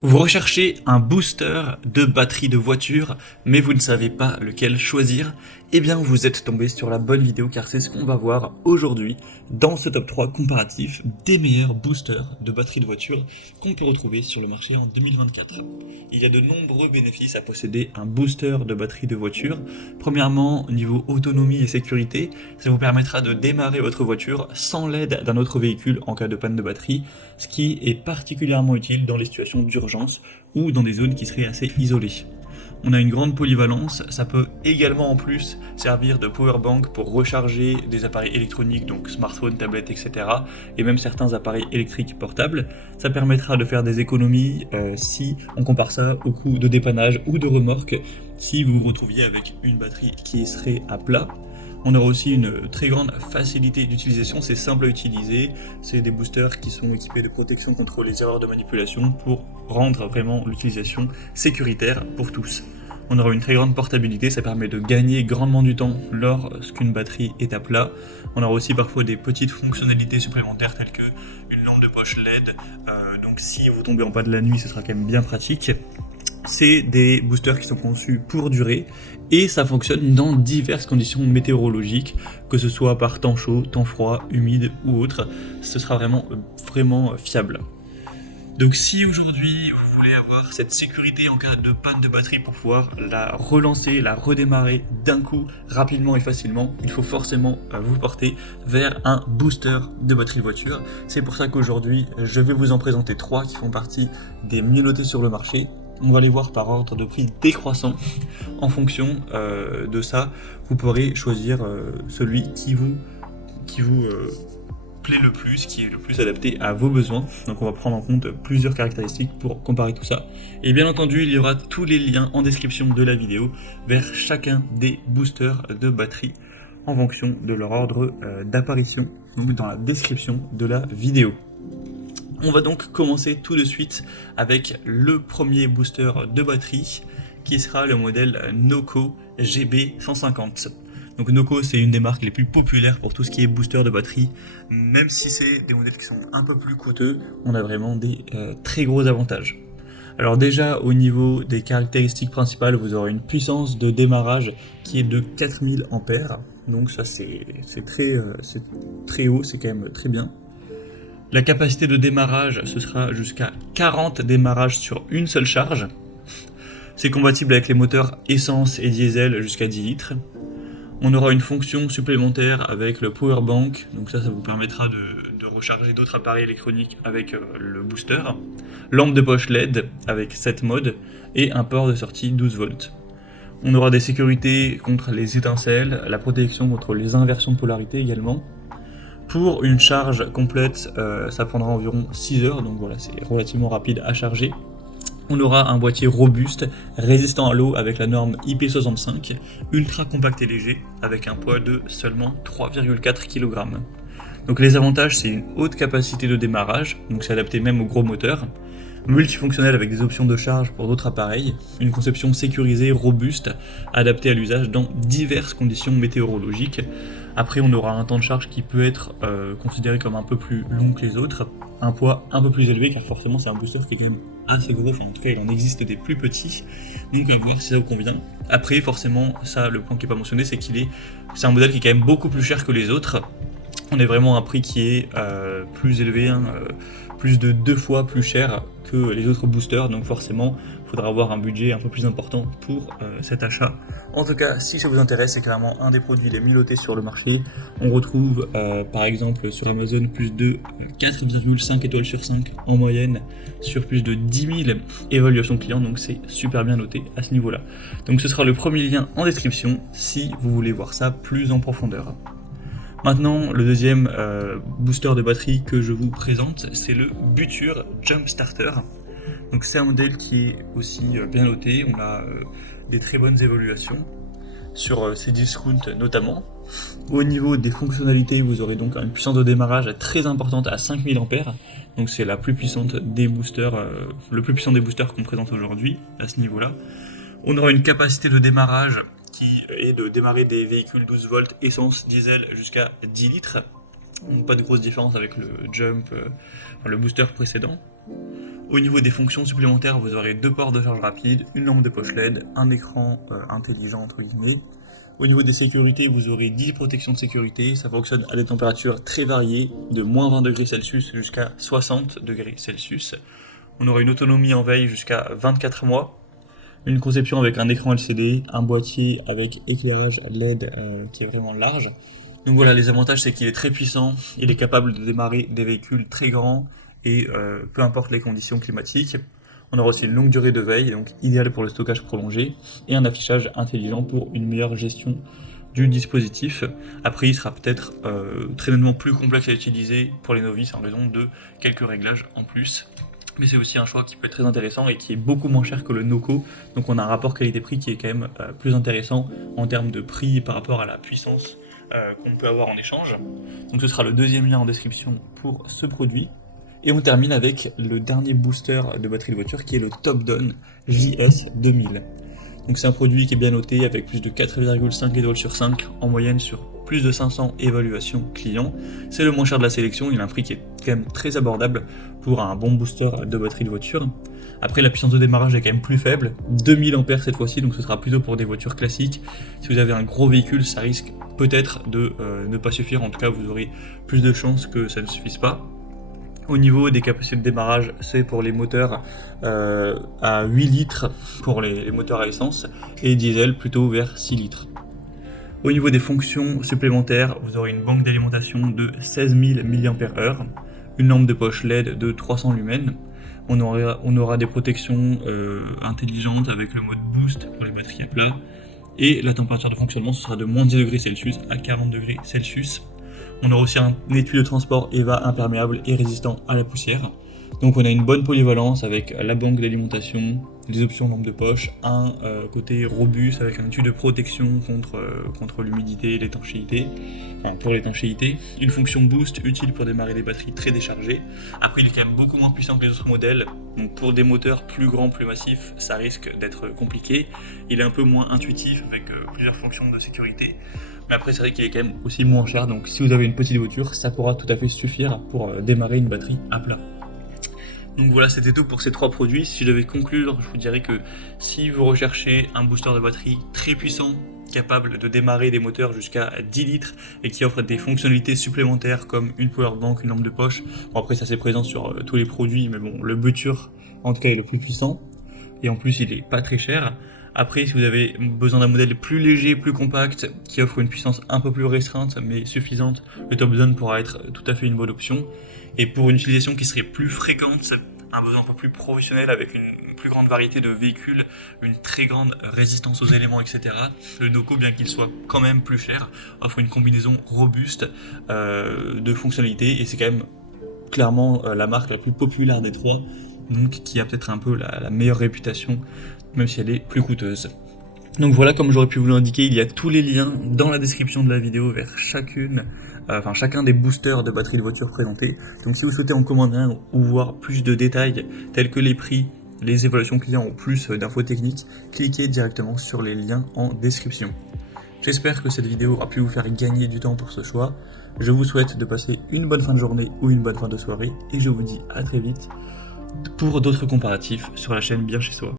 Vous recherchez un booster de batterie de voiture, mais vous ne savez pas lequel choisir? Eh bien, vous êtes tombé sur la bonne vidéo car c'est ce qu'on va voir aujourd'hui dans ce top 3 comparatif des meilleurs boosters de batterie de voiture qu'on peut retrouver sur le marché en 2024. Il y a de nombreux bénéfices à posséder un booster de batterie de voiture. Premièrement, au niveau autonomie et sécurité, ça vous permettra de démarrer votre voiture sans l'aide d'un autre véhicule en cas de panne de batterie, ce qui est particulièrement utile dans les situations d'urgence ou dans des zones qui seraient assez isolées. On a une grande polyvalence, ça peut également en plus servir de powerbank pour recharger des appareils électroniques, donc smartphones, tablettes, etc. et même certains appareils électriques portables. Ça permettra de faire des économies si on compare ça au coût de dépannage ou de remorque si vous vous retrouviez avec une batterie qui serait à plat. On aura aussi une très grande facilité d'utilisation, c'est simple à utiliser, c'est des boosters qui sont équipés de protection contre les erreurs de manipulation pour rendre vraiment l'utilisation sécuritaire pour tous. On aura une très grande portabilité, ça permet de gagner grandement du temps lorsqu'une batterie est à plat. On aura aussi parfois des petites fonctionnalités supplémentaires telles que une lampe de poche LED, donc si vous tombez en panne de la nuit, ce sera quand même bien pratique. C'est des boosters qui sont conçus pour durer et ça fonctionne dans diverses conditions météorologiques, que ce soit par temps chaud, temps froid, humide ou autre, ce sera vraiment fiable. Donc si aujourd'hui vous voulez avoir cette sécurité en cas de panne de batterie pour pouvoir la relancer, la redémarrer d'un coup, rapidement et facilement, il faut forcément vous porter vers un booster de batterie de voiture. C'est pour ça qu'aujourd'hui je vais vous en présenter 3 qui font partie des mieux notés sur le marché. On va les voir par ordre de prix décroissant. En fonction de ça, vous pourrez choisir celui qui vous plaît le plus, qui est le plus adapté à vos besoins. Donc on va prendre en compte plusieurs caractéristiques pour comparer tout ça. Et bien entendu, il y aura tous les liens en description de la vidéo vers chacun des boosters de batterie en fonction de leur ordre d'apparition, donc dans la description de la vidéo. On va donc commencer tout de suite avec le premier booster de batterie qui sera le modèle Noco GB150. Donc Noco, c'est une des marques les plus populaires pour tout ce qui est booster de batterie. Même si c'est des modèles qui sont un peu plus coûteux, on a vraiment des très gros avantages. Alors déjà au niveau des caractéristiques principales, vous aurez une puissance de démarrage qui est de 4000 ampères. Donc ça c'est très haut, c'est quand même très bien. La capacité de démarrage, ce sera jusqu'à 40 démarrages sur une seule charge. C'est compatible avec les moteurs essence et diesel jusqu'à 10 litres. On aura une fonction supplémentaire avec le power bank, donc ça vous permettra de recharger d'autres appareils électroniques avec le booster. Lampe de poche LED avec 7 modes et un port de sortie 12 volts. On aura des sécurités contre les étincelles, la protection contre les inversions de polarité également. Pour une charge complète, ça prendra environ 6 heures, donc voilà, c'est relativement rapide à charger. On aura un boîtier robuste, résistant à l'eau avec la norme IP65, ultra compact et léger, avec un poids de seulement 3,4 kg. Donc les avantages, c'est une haute capacité de démarrage, donc c'est adapté même aux gros moteurs, multifonctionnel avec des options de charge pour d'autres appareils, une conception sécurisée, robuste, adaptée à l'usage dans diverses conditions météorologiques. Après, on aura un temps de charge qui peut être considéré comme un peu plus long que les autres, un poids un peu plus élevé car forcément c'est un booster qui est quand même assez gros, enfin en tout cas il en existe des plus petits, donc à voir si ça vous convient. Après forcément, ça le point qui n'est pas mentionné, c'est c'est un modèle qui est quand même beaucoup plus cher que les autres. On est vraiment à un prix qui est plus élevé, plus de 2 fois plus cher que les autres boosters, donc forcément il faudra avoir un budget un peu plus important pour cet achat. En tout cas, si ça vous intéresse, c'est clairement un des produits les mieux notés sur le marché. On retrouve par exemple sur Amazon plus de 4,5 étoiles sur 5 en moyenne sur plus de 10 000 évaluations clients, donc c'est super bien noté à ce niveau-là. Donc ce sera le premier lien en description si vous voulez voir ça plus en profondeur. Maintenant, le deuxième booster de batterie que je vous présente, c'est le Buture Jump Starter. Donc c'est un modèle qui est aussi bien noté, on a des très bonnes évaluations sur ces discounts notamment. Au niveau des fonctionnalités, vous aurez donc une puissance de démarrage très importante à 5000 ampères. Donc c'est la plus puissante des boosters, le plus puissant des boosters qu'on présente aujourd'hui à ce niveau-là. On aura une capacité de démarrage qui est de démarrer des véhicules 12 volts essence diesel jusqu'à 10 litres. Donc pas de grosse différence avec le Jump, le booster précédent. Au niveau des fonctions supplémentaires, vous aurez 2 ports de charge rapide, une lampe de poche LED, un écran intelligent entre guillemets. Au niveau des sécurités, vous aurez 10 protections de sécurité, ça fonctionne à des températures très variées, de moins 20 degrés Celsius jusqu'à 60 degrés Celsius. On aura une autonomie en veille jusqu'à 24 mois, une conception avec un écran LCD, un boîtier avec éclairage LED qui est vraiment large. Donc voilà, les avantages c'est qu'il est très puissant, il est capable de démarrer des véhicules très grands et peu importe les conditions climatiques. On aura aussi une longue durée de veille, donc idéal pour le stockage prolongé, et un affichage intelligent pour une meilleure gestion du dispositif. Après, il sera peut-être très nettement plus complexe à utiliser pour les novices en raison de quelques réglages en plus. Mais c'est aussi un choix qui peut être très intéressant et qui est beaucoup moins cher que le Noco. Donc on a un rapport qualité-prix qui est quand même plus intéressant en termes de prix par rapport à la puissance qu'on peut avoir en échange. Donc ce sera le deuxième lien en description pour ce produit. Et on termine avec le dernier booster de batterie de voiture qui est le Topdon JS 2000. Donc c'est un produit qui est bien noté avec plus de 4,5 étoiles sur 5 en moyenne sur plus de 500 évaluations clients. C'est le moins cher de la sélection, il a un prix qui est quand même très abordable pour un bon booster de batterie de voiture. Après la puissance de démarrage est quand même plus faible, 2000 ampères cette fois-ci, donc ce sera plutôt pour des voitures classiques. Si vous avez un gros véhicule, ça risque peut-être de ne pas suffire, en tout cas vous aurez plus de chances que ça ne suffise pas. Au niveau des capacités de démarrage, c'est pour les moteurs à 8 litres pour les moteurs à essence et diesel plutôt vers 6 litres. Au niveau des fonctions supplémentaires, vous aurez une banque d'alimentation de 16 000 mAh, une lampe de poche LED de 300 lumens, on aura des protections intelligentes avec le mode boost pour les batteries à plat, et la température de fonctionnement ce sera de moins 10 degrés Celsius à 40 degrés Celsius. On aura aussi un étui de transport EVA imperméable et résistant à la poussière. Donc on a une bonne polyvalence avec la banque d'alimentation, les options lampe de poche, un côté robuste avec un étui de protection contre l'humidité et l'étanchéité, enfin pour l'étanchéité, une fonction boost utile pour démarrer des batteries très déchargées. Après il est quand même beaucoup moins puissant que les autres modèles, donc pour des moteurs plus grands, plus massifs, ça risque d'être compliqué. Il est un peu moins intuitif avec plusieurs fonctions de sécurité. Mais après c'est vrai qu'il est quand même aussi moins cher, donc si vous avez une petite voiture, ça pourra tout à fait suffire pour démarrer une batterie à plat. Donc voilà, c'était tout pour ces 3 produits. Si je devais conclure, je vous dirais que si vous recherchez un booster de batterie très puissant, capable de démarrer des moteurs jusqu'à 10 litres et qui offre des fonctionnalités supplémentaires comme une powerbank, une lampe de poche, bon après ça c'est présent sur tous les produits, mais bon, le Buture en tout cas est le plus puissant et en plus il est pas très cher. Après, si vous avez besoin d'un modèle plus léger, plus compact, qui offre une puissance un peu plus restreinte mais suffisante, le Topdon pourra être tout à fait une bonne option. Et pour une utilisation qui serait plus fréquente, un besoin un peu plus professionnel avec une plus grande variété de véhicules, une très grande résistance aux éléments, etc., le Noco, bien qu'il soit quand même plus cher, offre une combinaison robuste de fonctionnalités et c'est quand même clairement la marque la plus populaire des 3, donc qui a peut-être un peu la meilleure réputation, même si elle est plus coûteuse. Donc voilà, comme j'aurais pu vous l'indiquer, il y a tous les liens dans la description de la vidéo vers chacun des boosters de batterie de voiture présentés. Donc si vous souhaitez en commander un ou voir plus de détails tels que les prix, les évaluations clients ou plus d'infos techniques, cliquez directement sur les liens en description. J'espère que cette vidéo aura pu vous faire gagner du temps pour ce choix. Je vous souhaite de passer une bonne fin de journée ou une bonne fin de soirée et je vous dis à très vite pour d'autres comparatifs sur la chaîne Bien Chez Soi.